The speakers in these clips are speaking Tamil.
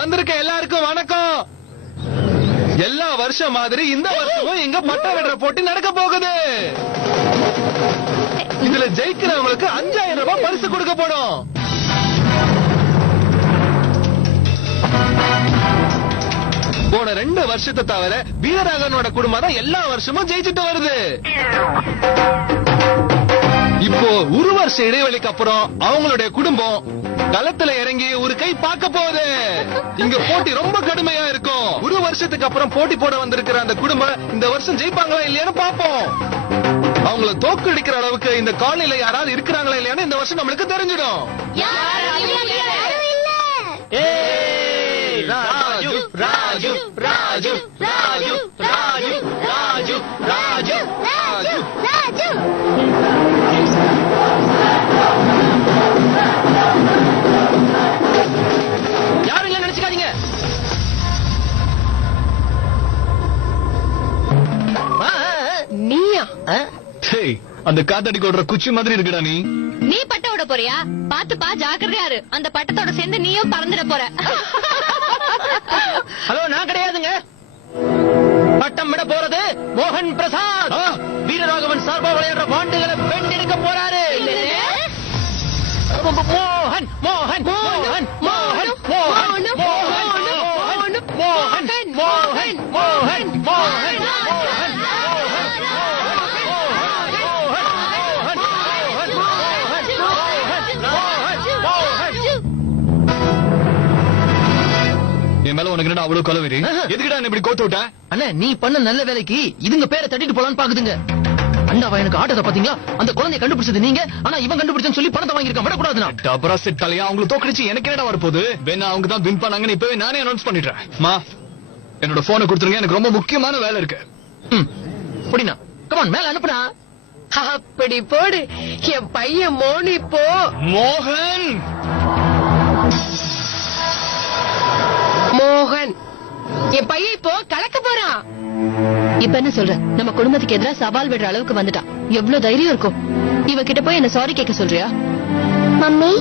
வந்திருக்க எல்லாருக்கும் வணக்கம். எல்லா வருஷம் மாதிரி இந்த வருஷமும் இங்க பட்டம் விடுற போட்டி நடக்க போகுது. இதுல ஜெயிக்கிறவங்களுக்கு 5000 ரூபாய் பரிசு கொடுக்கப்படும். போன 2 வருஷத்தை தவிர வீரராகவனோட குடும்பம் தான் எல்லா வருஷமும் ஜெயிச்சுட்டு வருது. இப்போ ஒரு வருஷ இடைவெளிக்கு அப்புறம் அவங்களுடைய குடும்பம் களத்துல இறங்கி ஒரு கை பார்க்க போகுது. இங்க போட்டி ரொம்ப கடுமையா இருக்கும். ஒரு வருஷத்துக்கு அப்புறம் போட்டி போட வந்திருக்கிற அந்த குடும்பம் இந்த வருஷம் ஜெயிப்பாங்களா இல்லையான்னு பாப்போம். அவங்கள தோக்கடிக்கிற அளவுக்கு இந்த காலனில யாராவது இருக்கிறாங்களா இல்லையான்னு இந்த வருஷம் நம்மளுக்கு தெரிஞ்சிடும். ராஜு ராஜு ராஜு ராஜு ராஜு ராஜு ராஜு ராஜு ராஜு. யாரும் இல்ல நினைச்சுக்காதீங்க. நீயா? அந்த காத்தாடி கொடுற குச்சி மாதிரி இருக்குடா. நீ பட்ட விட போறியா? பாத்துப்பா, ஜாக்கிரதையா இரு. அந்த பட்டத்தோட சேர்ந்து நீயும் பறந்துட போற. ஹலோ, நான் கிடையாதுங்க. பட்டம் விட போறது மோகன் பிரசாத். வீரராகவன் சார்பா விளையாடுற பாண்டுகளை பெண்டெடுக்க போறாரு. மோகன் மோகன் மோகன் மோகன் மோகன் மோகன் மோகன் மோகன் மோகன் மோகன் மோகன். என் மேல உனக்கு என்ன அவ்வளவு கொலவெறி? எதுக்குடா இப்படி கோத்து விட்ட? அண்ணா, நீ பண்ண நல்ல வேலைக்கு இதுங்க பேரை தட்டிட்டு போலான்னு பாக்குதுங்க. அண்ணாவா எனக்கு ஆட்டத்தை பாத்தீங்களா? அந்த குழந்தைய கண்டுபிடிச்சது நீங்க, ஆனா இவன் கண்டுபிடிச்சன்னு சொல்லி பணத்தை வாங்கிருக்கான். விடக்கூடாதுனா டபரா செட் தலையா. அவங்களுக்கு தோக்கடிச்சு எனக்கு என்னடா வரப்போகுது? வேணா அவங்க தான் வின் பண்ணாங்கன்னு இப்பவே நானே அனௌன்ஸ் பண்ணிடுறேன். மா, என்னோட போனை கொடுத்துருங்க. எனக்கு ரொம்ப முக்கியமான வேலை இருக்கு. புடினா, கமான், மேல அனுப்புனா. அப்படி போடு. என் பையன் மோனி இப்போ. மோகன் மோகன் என் பையன் இப்போ கலக்க போறான். இப்ப என்ன சொல்ற? நம்ம குடும்பத்துக்கு எதிராக சவால் விடுற அளவுக்கு வந்துட்டான். எவ்வளவு தைரியம் இருக்கும்? இவகிட்ட போய் என்ன சாரி கேட்க சொல்றியா? மம்மி,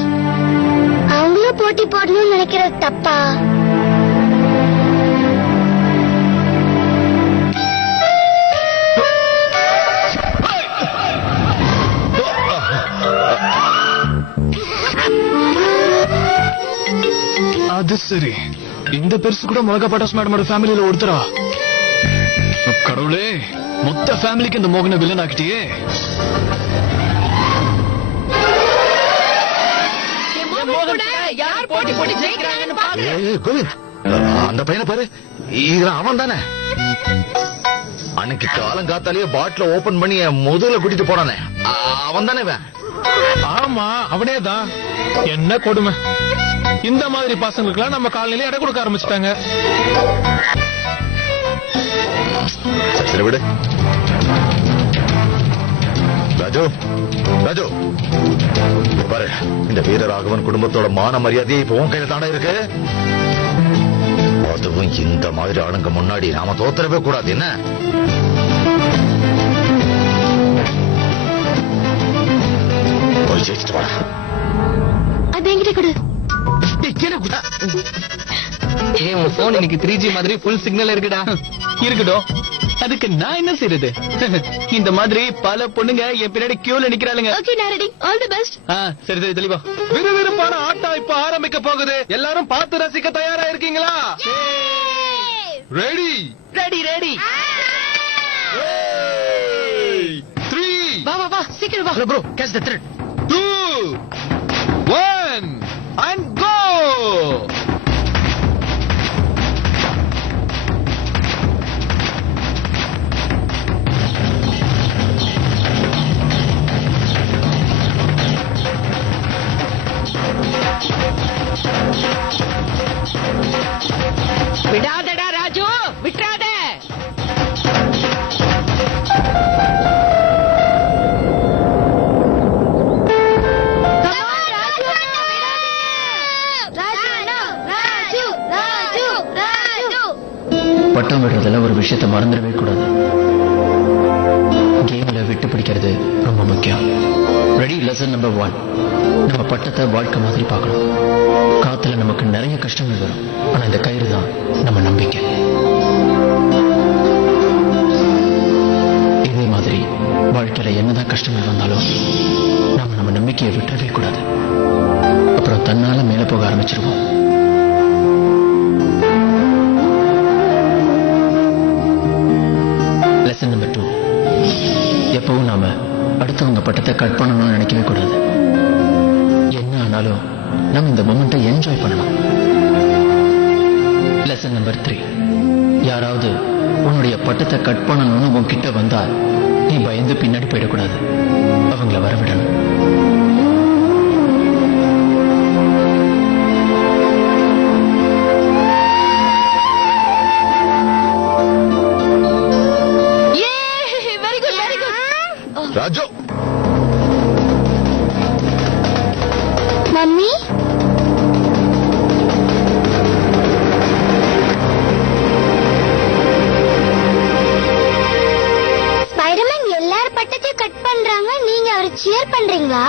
அவங்களும் போட்டி போடணும்னு நினைக்கிறது தப்பா? அது சரி. இந்த பெருசு கூட மிளகா பட்டாஸ் மேடமோட ஃபேமிலியில ஒருத்தரா? கடவுளே, மொத்த ஃபேமிலிக்கு இந்த மோகனை வில்லன் ஆக்கிட்டியே. யார் போட்டி போட்டி ஜெயிக்கிறாங்கன்னு பாரு. கோவிந்த், அந்த பையனை பாரு. இதுதான் அவன் தானே? அன்னைக்கு காலங்காத்தாலேயே பாட்டில ஓபன் பண்ணி முதல்ல கூட்டிட்டு போனானே, அவன் தானே? ஆமா, அவனே தான். என்ன கொடுமை! இந்த மாதிரி பசங்களுக்குலாம் நம்ம காலையில இடம் கொடுக்க ஆரம்பிச்சுட்டாங்க. சரி விடு. ராஜு, ராஜு பாரு, இந்த வீரராகவன் குடும்பத்தோட மான மரியாதையை இப்போ உன் கையில தானே இருக்கு. அதுவும் இந்த மாதிரி ஆளுங்க முன்னாடி நாம தோத்தரவே கூடாது. என்ன போய் ஜெயிச்சுட்டு வாடா. அது என்கிட்ட கொடு. உன் போன் இன்னைக்கு 3G மாதிரி ஃபுல் சிக்னல் இருக்குடா. இருக்கட்டும், அதுக்கு நான் என்ன செய்யறது? இந்த மாதிரி பல பொண்ணுங்க என் பின்னாடி கியூல நிக்கிறாளுங்க. ஓகே, நான் ரெடி. All the best. சரி சரி, தெளிவா. விறுவிறுப்பான ஆட்டம் இப்ப ஆரம்பிக்க போகுது. எல்லாரும் பார்த்து ரசிக்க தயாரா இருக்கீங்களா? Ready ready ready. 3 வா வா வா, சீக்கிரம் வா. Bro, catch the thread. 2 1 and go. விடாதடா ராஜு, விட்டுறாத. பட்டம் விடுறதுல ஒரு விஷயத்தை மறந்துடவே கூடாது. கேம்ல விட்டு பிடிக்கிறது ரொம்ப முக்கியம். Ready, lesson number 1. நம்ம பட்டத்தை வாழ்க்கை மாதிரி பார்க்கணும். காத்துல நமக்கு நிறைய கஷ்டங்கள் வரும், ஆனா இந்த கயிறு தான் நம்ம நம்பிக்கை. இதே மாதிரி வாழ்க்கையில என்னதான் கஷ்டங்கள் வந்தாலும் நாம நம்ம நம்பிக்கையை விட்டுறவே கூடாது. அப்புறம் தன்னால மேல போக ஆரம்பிச்சிருவோம். லெசன் நம்பர் 2, எப்பவும் நாம அடுத்தவங்க பட்டத்தை கட் பண்ணணும்னு நினைக்கவே கூடாது. என்ன ஆனாலும் நம்ம இந்த மொமெண்ட்டை என்ஜாய் பண்ணணும். லெசன் நம்பர் 3, யாராவது உன்னுடைய பட்டத்தை கட் பண்ணணும்னு உன்கிட்ட வந்தா நீ பயந்து பின்னாடி போயிடக்கூடாது, அவங்கள வரவிடணும். Very good very good. Raju, mummy Spiderman எல்லார் பட்டத்தையும் கட் பண்றாங்க, நீங்க அவரை சியர் பண்றீங்களா?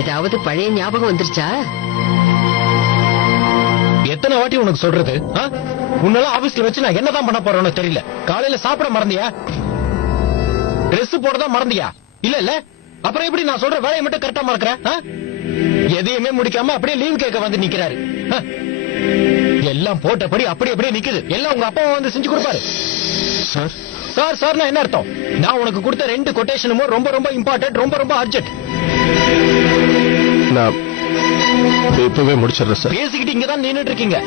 ஏதாவது பழைய ஞாபகம் வந்துருச்சா? எத்தனை வாட்டி உனக்கு சொல்றது? உன்னெல்லாம் ஆபீஸ்ல வச்சு நான் என்னதான் பண்ண போறேன்னு தெரியல. காலையில சாப்பிட மறந்தியா? Dress போடதான் மறந்தியா? இல்ல இல்ல, அப்புறம் எப்படி நான் சொல்ற வேலையை மட்டும் கரெக்டா மறக்கிறேன்? எதையுமே முடிக்காம அப்படியே லீவ் கேட்க வந்து நிக்கிறாரு. எல்லாம் போட்டபடி அப்படியே நிக்குது. எல்லாம் உங்க அப்பா வந்து செஞ்சு கொடுப்பாரு. சார் சார் சார்னா என்ன அர்த்தம்? நான் உனக்கு கொடுத்த 2 கொட்டேஷனும் ரொம்ப ரொம்ப இம்பார்ட்டன்ட், ரொம்ப அர்ஜென்ட். நான் இப்பவே முடிச்சிடுறேன் சார். பேசிக்கிட்டு இங்கதான் நின்னுட்டு இருக்கீங்க.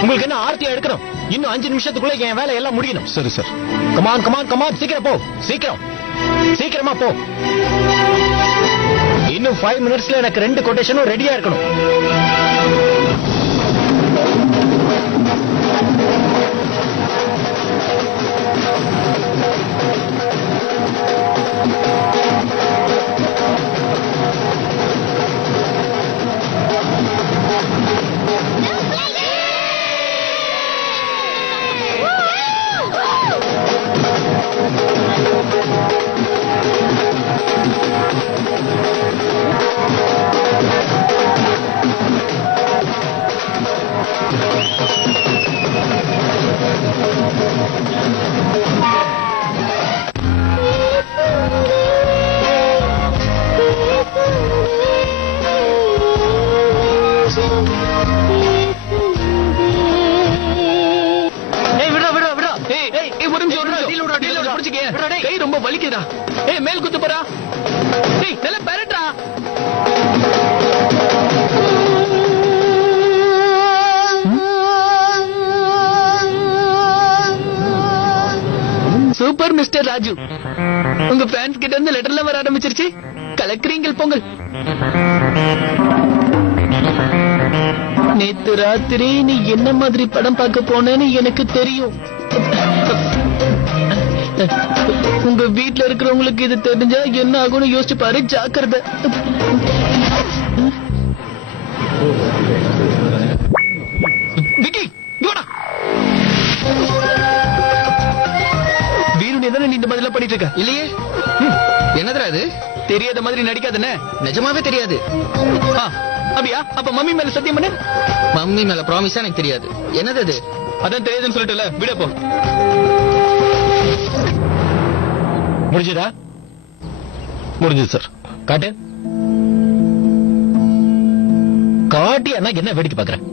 உங்களுக்கு என்ன ஆர்த்தியா எடுக்கணும்? இன்னும் 5 நிமிஷத்துக்குள்ள என் வேலை எல்லாம் முடியணும். சரி சார். கமான் சீக்கிரம் போ, சீக்கிரமா போ. இன்னும் 5 மினிட்ஸ்ல எனக்கு 2 கொட்டேஷனும் ரெடியா இருக்கணும். கை ரொம்ப வலிக்குதா? மேல் குத்து போறா. நல்ல பெரட்டா. சூப்பர் மிஸ்டர் ராஜு, உங்க ஃபேன்ஸ் கிட்ட இருந்து லெட்டர்ல வர ஆரம்பிச்சிருச்சு. கலக்குறீங்கள் பொங்கல். நேத்து ராத்திரி நீ என்ன மாதிரி படம் பார்க்க போனேன்னு எனக்கு தெரியும். உங்க வீட்டுல இருக்கிறவங்களுக்கு இது தெரிஞ்சா என்ன ஆகும்னு யோசிச்சு பாரு. ஜாக்கிரதை. வீருடைய தானே நீ இந்த மாதிரி பண்ணிட்டு இருக்க? இல்லையே. என்னதுடா அது? தெரியாத மாதிரி நடிக்காதுன்னு. நிஜமாவே தெரியாது. அப்படியா? அப்ப மம்மி மேல சத்தியம் பண்ணு. மம்மி மேல ப்ராமிஸா எனக்கு தெரியாது. என்னது அது? அதான் தெரியாதுன்னு சொல்லிட்டுல விட போ. முடிஞ்சதா? முடிஞ்சது சார். காட்டு. காட்டி அண்ணா என்ன வேடிக்கை பாக்குறேன்?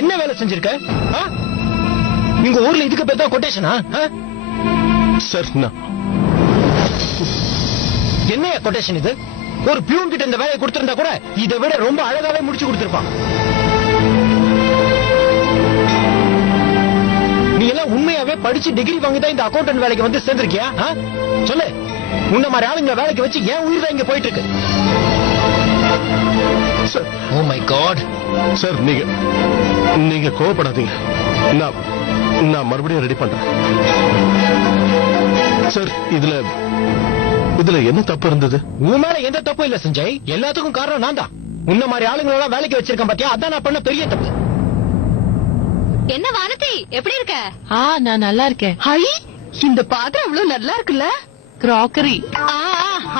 என்ன வேலை செஞ்சிருக்க? உங்க ஊர்ல இதுக்கு பேர் தான் கொட்டேஷனா? சார் என்னையா கொட்டேஷன் இது? ஒரு பியூன் கிட்ட இந்த வேலையை கொடுத்திருந்தா கூட இதை விட ரொம்ப அழகாவே முடிச்சு கொடுத்திருப்பான். நீ எல்லாம் உண்மையாவே படிச்சு டிகிரி வாங்கி தான் இந்த அக்கௌண்டன்ட் வேலைக்கு வந்து சேர்ந்திருக்கியா? சொல்லு. உன்ன மாதிரி ஆளுங்க வேலைக்கு வச்சு ஏன் உயிர் தான் இங்க போயிட்டு இருக்கு? Oh my God. சார் நீங்க கோவப்படாதீங்க. நான் மறுபடியும் ரெடி பண்றேன் சார். இதுல என்ன தப்பு இருந்தது? உன் மேல எந்த தப்பும் இல்ல சஞ்சய். எல்லாத்துக்கும் காரணம் நான் தான். உன்ன மாதிரி ஆளுங்களெல்லாம் வேலைக்கு வச்சிருக்கேன் பாத்தியா? அதான் நான் பண்ண பெரிய தப்பு. என்ன வானதி, எப்படி இருக்க? நான் நல்லா இருக்கேன். ஹை, இந்த பாத்திரம் இவ்வளவு நல்லா இருக்குல்ல? கிராக்கரி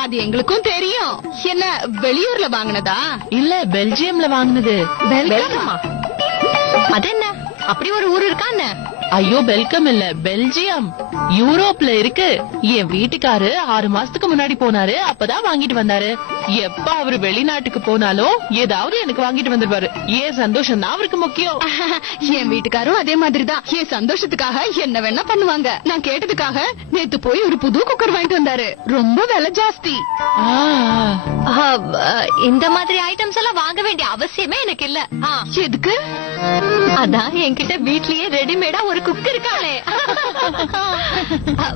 அது எங்களுக்கும் தெரியும். என்ன வெளியூர்ல வாங்கினதா? இல்ல, பெல்ஜியம்ல வாங்குனது. வெல்கமா? அது என்ன, அப்படி ஒரு ஊர் இருக்கா என்ன? ஐயோ, பெல்கம் இல்ல, பெல்ஜியம். யூரோப்ல இருக்கு. என் வீட்டுக்காரு 6 மாசத்துக்கு முன்னாடி போனாரு. அப்பதான் வாங்கிட்டு வந்தாரு. எப்ப அவரு வெளிநாட்டுக்கு போனாலும் ஏதாவது எனக்கு வாங்கிட்டு வந்துருவாரு. ஏன் சந்தோஷம் தான் அவருக்கு முக்கியம். என் வீட்டுக்காரும் அதே மாதிரிதான். என் சந்தோஷத்துக்காக என்ன வேணா பண்ணுவாங்க. நான் கேட்டதுக்காக நேத்து போய் ஒரு புது குக்கர் வாங்கிட்டு வந்தாரு. ரொம்ப விலை ஜாஸ்தி. இந்த மாதிரி ஐட்டம்ஸ் எல்லாம் வாங்க வேண்டிய அவசியமே எனக்கு இல்ல. எதுக்கு? அதான் என்கிட்ட வீட்லயே ரெடிமேடா ஒரு குக் இருக்காளே.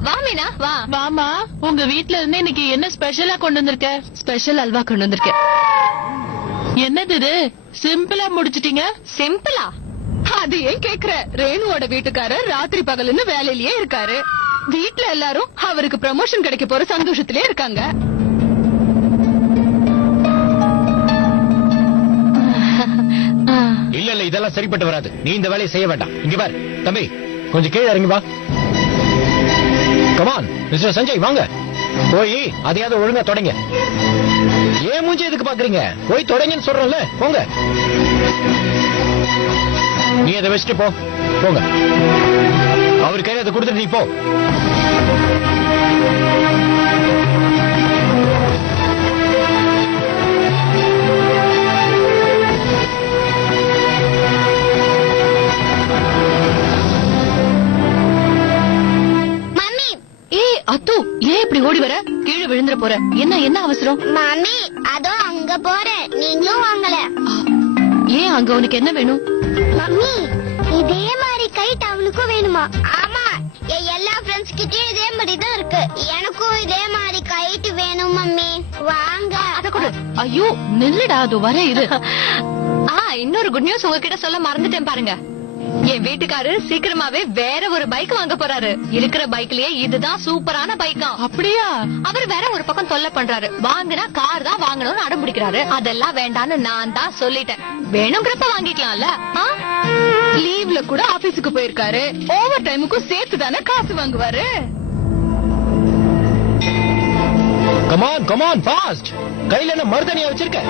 வா மீனா, வா. வாமா, உங்க வீட்ல இருந்து இன்னைக்கு என்ன ஸ்பெஷலா கொண்டு வந்திருக்க? ஸ்பெஷல் அல்வா கொண்டு வந்திருக்கேன். என்னது இது? சிம்பிளா முடிச்சிட்டீங்க. சிம்பிளா? அது ஏன் கேக்குற? ரேணுவோட வீட்டுக்காரர் ராத்திரி பகலுன்னு வேலையிலேயே இருக்காரு. வீட்ல எல்லாரும் அவருக்கு ப்ரமோஷன் கிடைக்க போற சந்தோஷத்திலே இருக்காங்க. இல்ல இதெல்லாம் சரிப்பட்டு வராது. நீ இந்த வேலையை செய்ய வேண்டாம். இங்க பாரு தம்பி, கொஞ்சம் கீழே இறங்கி வா. கமான் மிஸ்டர் சஞ்சய், வாங்க. போய் அதையாவது ஒழுங்கா தொடங்க. ஏன் மூஞ்சி எதுக்கு பாக்குறீங்க? போய் தொடங்கன்னு சொல்றேன்ல, போங்க. நீ அதை வச்சுட்டு போங்க. அவர் கையில அதை கொடுத்துட்டு நீ போ. அத்து, ஏன் இப்படி ஓடி வர? கீழே விழுந்துற போற. என்ன அவசரம்? மம்மி அதோ அங்க போறேன், நீங்களும் வாங்கல. ஏன், அங்க உனக்கு என்ன வேணும்? மம்மி இதே மாதிரி கைட் அவனுக்கும் வேணுமா? ஆமா, எல்லா ஃப்ரெண்ட்ஸ் கிட்டயும் இதே மாதிரி தான் இருக்கு. எனக்கும் இதே மாதிரி கைட் வேணும் மம்மி, வாங்க. அத கொடு. ஐயோ நில்லுடா, அது வர இரு. இன்னொரு குட் நியூஸ் உங்ககிட்ட சொல்ல மறந்துட்டேன் பாருங்க. என் வீட்டுக்காரு சீக்கிரமாவே வேற ஒரு பைக் வாங்க போறாரு. இருக்கிற பைக்லயே இதுதான் சூப்பரான பைக்கா. அப்படியா? அவர் வேற ஒரு பக்கம் தொல்லை பண்றாரு. வாங்கினா கார் தான் வாங்கணும்னு அடம் பிடிக்கிறாரு. அதெல்லாம் வேண்டான்னு நான் தான் சொல்லிட்டேன். வேணுங்கிறப்ப வாங்கிக்கலாம்ல. லீவ்ல கூட ஆபீஸுக்கு போயிருக்காரு. ஓவர் டைமுக்கும் சேர்த்து தானே காசு வாங்குவாரு. Come on fast. கையில என்ன மருதனியா வச்சிருக்க?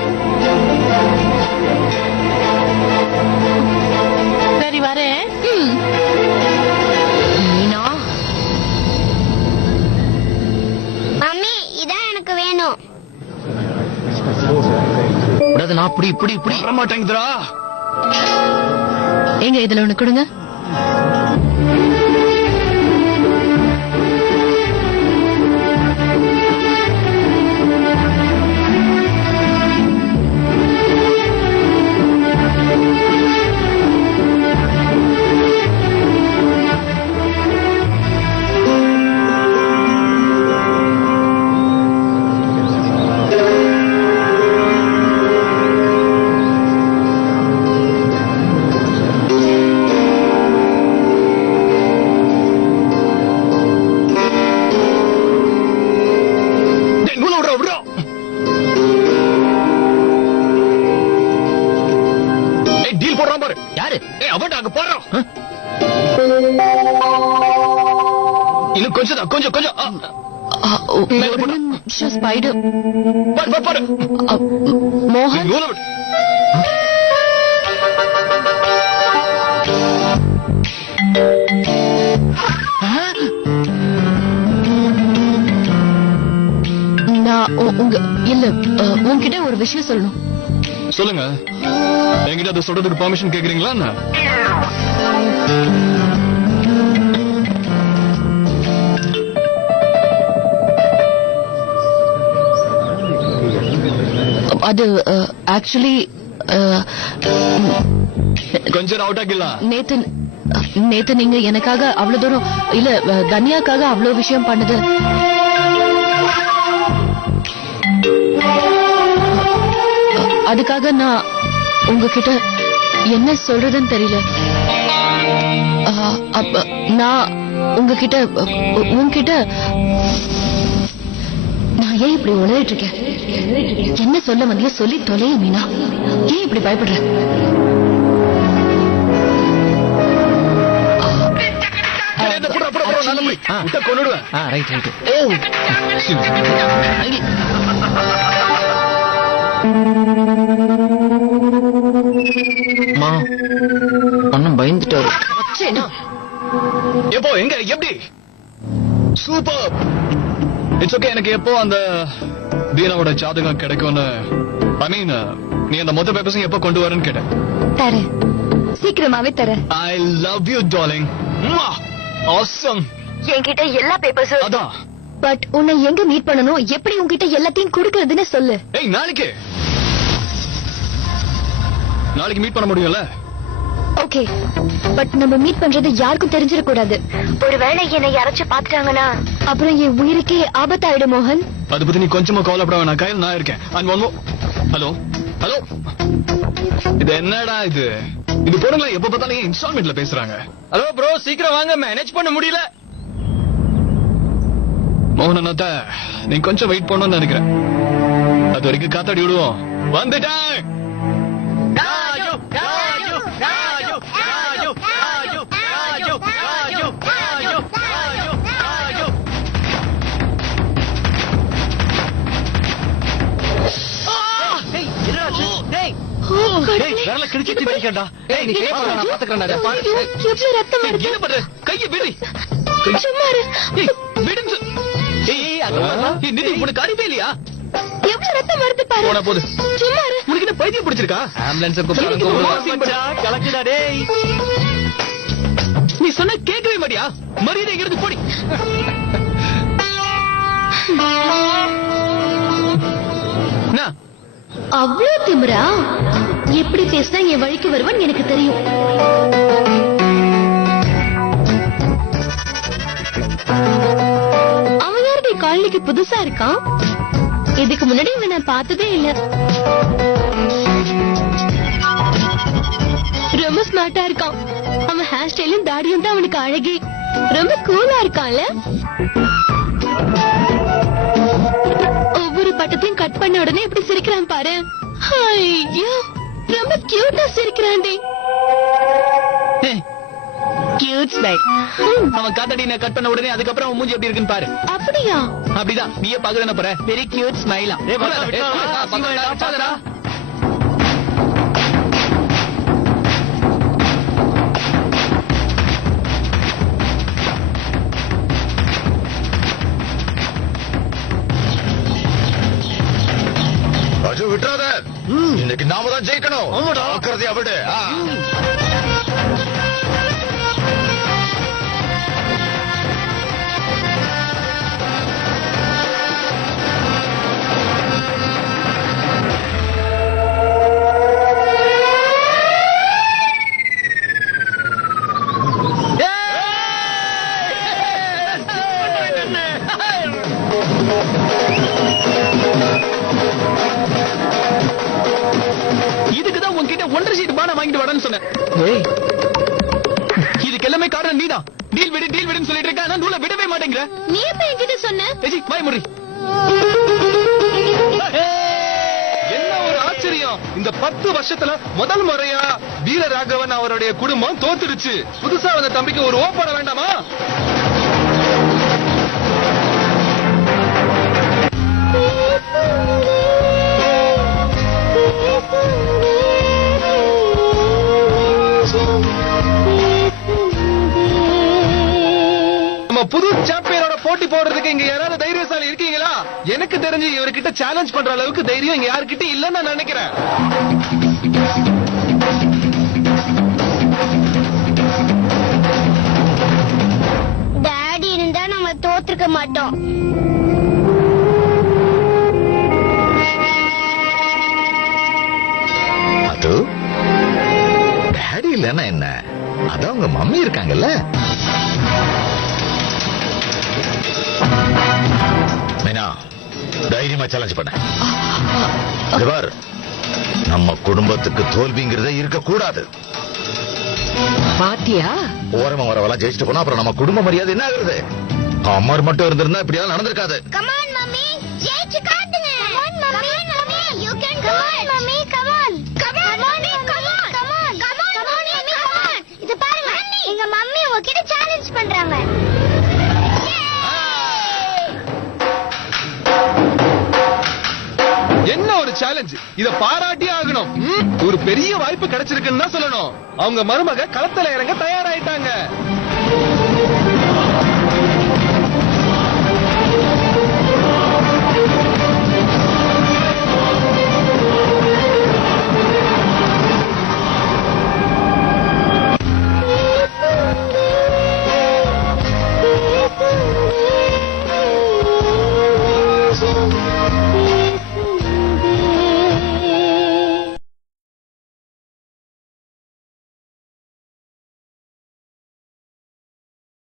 சரி வரேன். மீனா, மம்மி இதான் எனக்கு வேணும். நான் இப்படி வர மாட்டேங்குதுடா. எங்க இதுல ஒண்ணு கொடுங்க. டீல் போடுறான் பாரு. யாரு? அவன் அங்க போடுறான். இன்னும் கொஞ்சம் மேல போடு. ஸ்பைடர். பாரு. மோகன், இவ்வளவு விடு. நான் உன்கிட்ட ஒரு விஷயம் சொல்லணும். சொல்லுங்க. என்கிட்ட அதை சொல்றதுக்கு பெர்மிஷன் கேக்குறீங்களா? அது ஆக்சுவலி கொஞ்சம் அவுட் ஆகிடலாம். நேத்து நீங்க எனக்காக அவ்வளவு தூரம் இல்ல தன்யாக்காக அவ்வளவு விஷயம் பண்ணது அதுக்காக நான் உங்ககிட்ட என்ன சொல்றதுன்னு தெரியல. அப்ப நான் உங்ககிட்ட நான் ஏன் இப்படி உளறிட்டு இருக்கேன்? என்ன சொல்ல வந்தியோ சொல்லி தொலைய மீனா. ஏன் இப்படி பயப்படுற? கொண்டுடுவேன். அண்ணன் பயந்துட்டாரு. எப்போ எங்க எப்படி சூப்பர். It's okay. எனக்கு எப்போ அந்த தீனாவோட ஜாதகம் கிடைக்கும்னு ஐ மீன் நீ அந்த மொத்த பேப்பர்ஸையும் எப்போ கொண்டு வரேன்னு கேட்டேன். தரேன், சீக்கிரமாவே தரேன். I love you darling. Awesome. என்கிட்ட எல்லா பேப்பர்ஸும். அதான். பட் உன்னை எங்க மீட் பண்ணணும், எப்படி உன்கிட்ட எல்லாத்தையும் கொடுக்கறதுன்னு சொல்லு. ஏய் நாளைக்கு மீட் பண்ண முடியும்ல? ஓகே, பட் நம்ம மீட் பண்றது யாருக்கும் தெரிஞ்சிட கூடாது. ஒருவேளை என்னை யாராச்சும் பாத்துட்டாங்கன்னா அப்புறம் என் உயிருக்கே ஆபத்தாயிடும் மோகன். அதை பத்தி நீ கொஞ்சமா கவலைப்பட வேணாம். கையில் நான் இருக்கேன். ஹலோ ஹலோ, இது என்னடா இது? இது பொண்ணுங்களா எப்ப பார்த்தாலும் இன்ஸ்டால்மெண்ட்ல பேசுறாங்க. ஹலோ ப்ரோ, சீக்கிரம் வாங்க, மேனேஜ் பண்ண முடியல. மோகன் அண்ணாத்த நீ கொஞ்சம் வெயிட் பண்ணணும்னு நினைக்கிறேன். அது வரைக்கும் காத்தாடி விடுவோம். வந்துட்டேன். விரல கிழிச்சிட்டு வைக்கண்டா. ஏய் நீ பேச நான் பாத்துக்கறேன்டா. எவ்வளவு ரத்தம் வருது. என்ன பண்ற? கையை விடு. சும்மா இரு. ஏய் விடுன்னு. ஏய் அங்க நிதி உனக்கு அறிவே இல்லையா? எவ்வளவு ரத்தம் வருது பாரு. போனா போடு. சும்மா இரு. உனக்கு என்ன பைத்தியம் பிடிச்சிருக்கா? ஆம்புலன்ஸ் கூப்பிடுங்க. கலக்குடா டேய். நீ சொன்ன கேட்கவே மாட்டியா? மரியாதை இங்க இருந்து போடி. அவ்வளவு திமிரா? எப்படி பேசினா என் வழிக்கு வருவான் எனக்கு தெரியும். அவன் யாருடைய காலனிக்கு புதுசா இருக்கான்? இதுக்கு முன்னாடி இவனை பார்த்ததே இல்ல. ரொம்ப ஸ்மார்ட்டா இருக்கான். அவன் ஹேர் ஸ்டைலும் தாடியும் தான் அவனுக்கு அழகே. ரொம்ப கூலா இருக்கான்ல. ஒவ்வொரு பட்டத்தையும் கட் பண்ண உடனே எப்படி சிரிக்கிறான் பாரு. ஐயோ, ரொம்ப கியூட்டா சிரிக்கிறான். Cute smile. அவன் காத்தாடி நான் கட் பண்ண உடனே அதுக்கப்புறம் அவன் மூஞ்சி எப்படி இருக்குன்னு பாரு. அப்படியா? அப்படிதான். நீயே பாக்குறேன்னு போற. Very cute ஸ்மைலா. ராஜு விட்டுறாத. இன்னைக்கு நாம தான் ஜெயிக்கணும். ஜாக்கிரதையா விடு. இதுக்குதான் உன்கிட்ட 1.5 சீட் பானை வாங்கிட்டு வாடான்னு சொன்னேன். இதுக்கு எல்லாமே காரணம் நீதான். டீல் விடுன்னு சொல்லிட்டு இருக்க. ஆனா நூலை விடவே மாட்டேங்கிற. நீ எப்ப என்கிட்ட சொன்ன? வாய் முறி. என்ன ஒரு ஆச்சரியம். இந்த 10 வருஷத்துல முதல் முறையா வீரராகவன் அவருடைய குடும்பம் தோத்துருச்சு. புதுசா வந்த தம்பிக்கு ஒரு ஓ போட வேண்டாமா? நம்ம புது சாம்பியனோட போட்டி போடுறதுக்கு இங்க யாராவது தைரியசாலி இருக்கீங்களா? எனக்கு தெரிஞ்சு இவர்கிட்ட சேலஞ்ச் பண்ற அளவுக்கு தைரியம் இங்க யாருக்கிட்ட இல்லன்னு நான் நினைக்கிறேன். டாடி இருந்தா நம்ம தோத்துக்க மாட்டோம். அது டாடி இல்லன்னா என்ன? அதான் உங்க மம்மி இருக்காங்கல்ல. மீனா, தைரியமா சேலஞ்ச் பண்ண. நம்ம குடும்பத்துக்கு தோல்விங்கிறதே இருக்க கூடாது. பாத்தியா? ஓரமா வரவெல்லாம் ஜெயிச்சுட்டு போனா அப்புறம் நம்ம குடும்ப மரியாதை என்ன ஆகுறது? அமர் மட்டும் இருந்திருந்தா இப்படியெல்லாம் நடந்திருக்காது. Come on, mummy. ஜெயிச்சு காட்டுங்க. Come on, mummy. You can do it. Mummy, come on. Come on, mummy. Come on. Come on. Come on, mummy. Come on. இது பாருங்க. எங்க மம்மி உங்ககிட்ட சேலஞ்ச் பண்றாங்க. என்ன ஒரு சேலஞ்ச்! இத பாராட்டி ஆகணும். ஒரு பெரிய வாய்ப்பு கிடைச்சிருக்குன்னு தான் சொல்லணும். அவங்க மருமக களத்துல இறங்க தயாராயிட்டாங்க. Thank you.